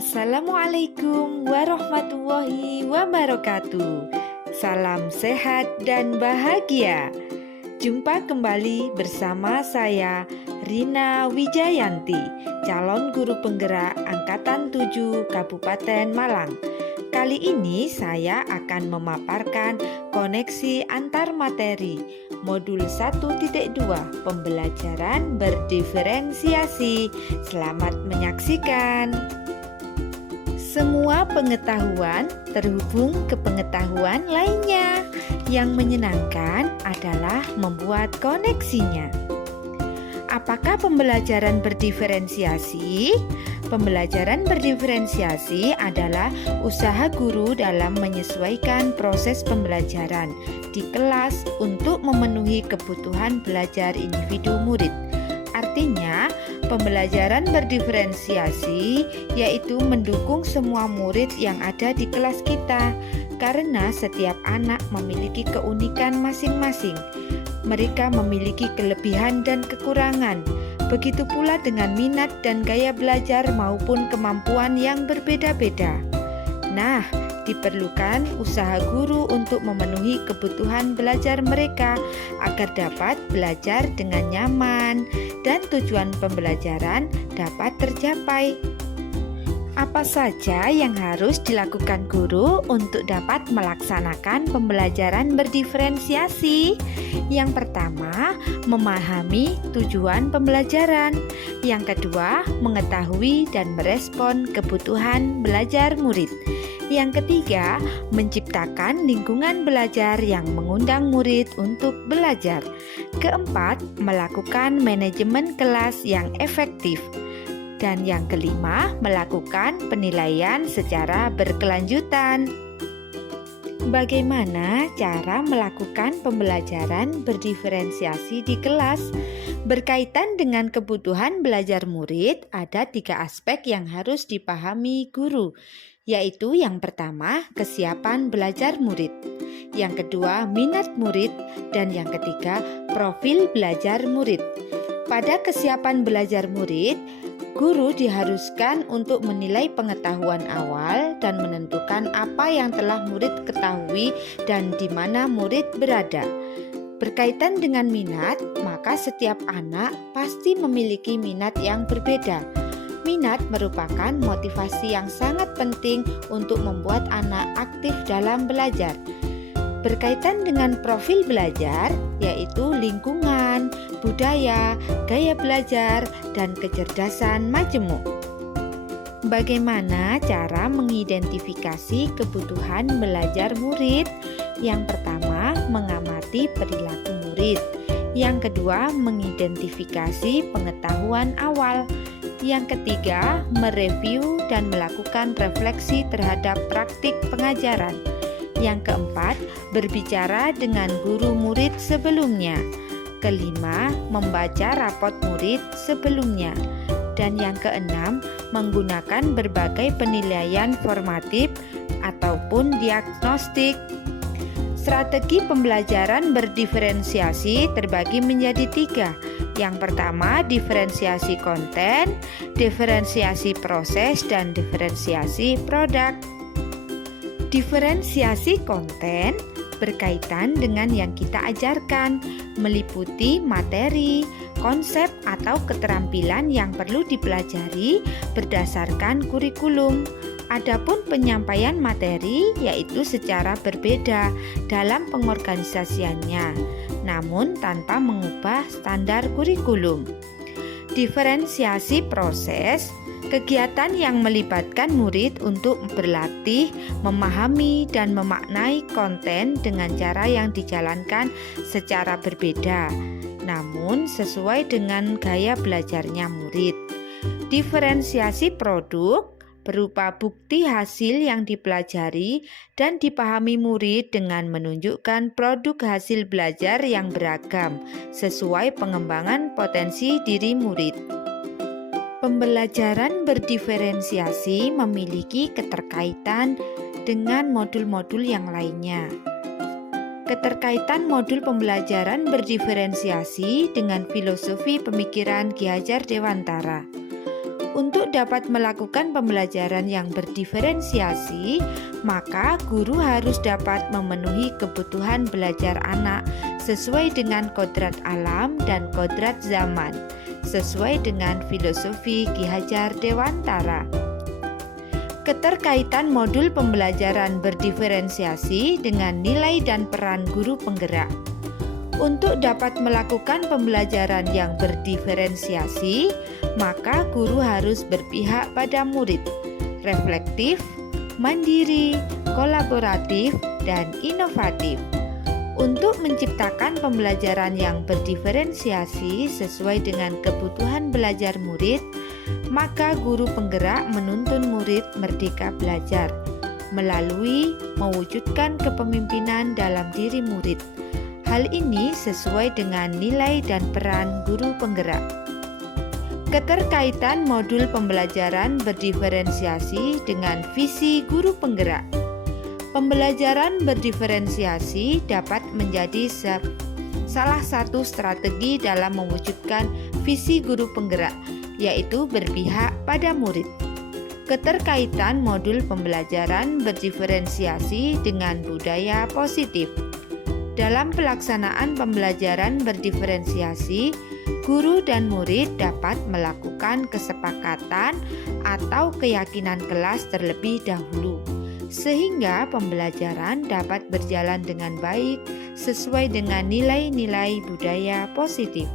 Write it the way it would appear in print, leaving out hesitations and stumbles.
Assalamualaikum warahmatullahi wabarakatuh. Salam sehat dan bahagia. Jumpa kembali bersama saya Rina Wijayanti, calon guru penggerak Angkatan 7 Kabupaten Malang. Kali ini saya akan memaparkan koneksi antar materi modul 1.2 pembelajaran berdiferensiasi. Selamat menyaksikan. Semua pengetahuan terhubung ke pengetahuan lainnya. Yang menyenangkan adalah membuat koneksinya. Apakah pembelajaran berdiferensiasi? Pembelajaran berdiferensiasi adalah usaha guru dalam menyesuaikan proses pembelajaran di kelas untuk memenuhi kebutuhan belajar individu murid. Artinya, pembelajaran berdiferensiasi yaitu mendukung semua murid yang ada di kelas kita, karena setiap anak memiliki keunikan masing-masing. Mereka memiliki kelebihan dan kekurangan, begitu pula dengan minat dan gaya belajar maupun kemampuan yang berbeda-beda. Nah, diperlukan usaha guru untuk memenuhi kebutuhan belajar mereka agar dapat belajar dengan nyaman dan tujuan pembelajaran dapat tercapai. Apa saja yang harus dilakukan guru untuk dapat melaksanakan pembelajaran berdiferensiasi? Yang pertama, memahami tujuan pembelajaran. Yang kedua, mengetahui dan merespon kebutuhan belajar murid. Yang ketiga, menciptakan lingkungan belajar yang mengundang murid untuk belajar. Keempat, melakukan manajemen kelas yang efektif. Dan yang kelima, melakukan penilaian secara berkelanjutan. Bagaimana cara melakukan pembelajaran berdiferensiasi di kelas? Berkaitan dengan kebutuhan belajar murid, ada 3 aspek yang harus dipahami guru, yaitu yang pertama, kesiapan belajar murid, yang kedua, minat murid, dan yang ketiga, profil belajar murid. Pada kesiapan belajar murid, guru diharuskan untuk menilai pengetahuan awal dan menentukan apa yang telah murid ketahui dan di mana murid berada. Berkaitan dengan minat, maka setiap anak pasti memiliki minat yang berbeda. Minat merupakan motivasi yang sangat penting untuk membuat anak aktif dalam belajar. Berkaitan dengan profil belajar, yaitu lingkungan, budaya, gaya belajar, dan kecerdasan majemuk. Bagaimana cara mengidentifikasi kebutuhan belajar murid? Yang pertama, mengamati perilaku murid. Yang kedua, mengidentifikasi pengetahuan awal. Yang ketiga, mereview dan melakukan refleksi terhadap praktik pengajaran. Yang keempat, berbicara dengan guru murid sebelumnya. Kelima, membaca rapot murid sebelumnya. Dan yang keenam, menggunakan berbagai penilaian formatif ataupun diagnostik. Strategi pembelajaran berdiferensiasi terbagi menjadi 3. Yang pertama, diferensiasi konten, diferensiasi proses, dan diferensiasi produk. Diferensiasi konten berkaitan dengan yang kita ajarkan, meliputi materi, konsep atau keterampilan yang perlu dipelajari berdasarkan kurikulum. Adapun penyampaian materi yaitu secara berbeda dalam pengorganisasiannya, namun tanpa mengubah standar kurikulum. Diferensiasi proses, kegiatan yang melibatkan murid untuk berlatih, memahami, dan memaknai konten dengan cara yang dijalankan secara berbeda, namun sesuai dengan gaya belajarnya murid. Diferensiasi produk berupa bukti hasil yang dipelajari dan dipahami murid dengan menunjukkan produk hasil belajar yang beragam sesuai pengembangan potensi diri murid. Pembelajaran berdiferensiasi memiliki keterkaitan dengan modul-modul yang lainnya. Keterkaitan modul pembelajaran berdiferensiasi dengan filosofi pemikiran Ki Hajar Dewantara. Untuk dapat melakukan pembelajaran yang berdiferensiasi, maka guru harus dapat memenuhi kebutuhan belajar anak sesuai dengan kodrat alam dan kodrat zaman, sesuai dengan filosofi Ki Hajar Dewantara. Keterkaitan modul pembelajaran berdiferensiasi dengan nilai dan peran guru penggerak. Untuk dapat melakukan pembelajaran yang berdiferensiasi, maka guru harus berpihak pada murid, reflektif, mandiri, kolaboratif, dan inovatif. Untuk menciptakan pembelajaran yang berdiferensiasi sesuai dengan kebutuhan belajar murid, maka guru penggerak menuntun murid merdeka belajar melalui mewujudkan kepemimpinan dalam diri murid. Hal ini sesuai dengan nilai dan peran guru penggerak. Keterkaitan modul pembelajaran berdiferensiasi dengan visi guru penggerak. Pembelajaran berdiferensiasi dapat menjadi salah satu strategi dalam mewujudkan visi guru penggerak, yaitu berpihak pada murid. Keterkaitan modul pembelajaran berdiferensiasi dengan budaya positif. Dalam pelaksanaan pembelajaran berdiferensiasi, guru dan murid dapat melakukan kesepakatan atau keyakinan kelas terlebih dahulu, sehingga pembelajaran dapat berjalan dengan baik sesuai dengan nilai-nilai budaya positif.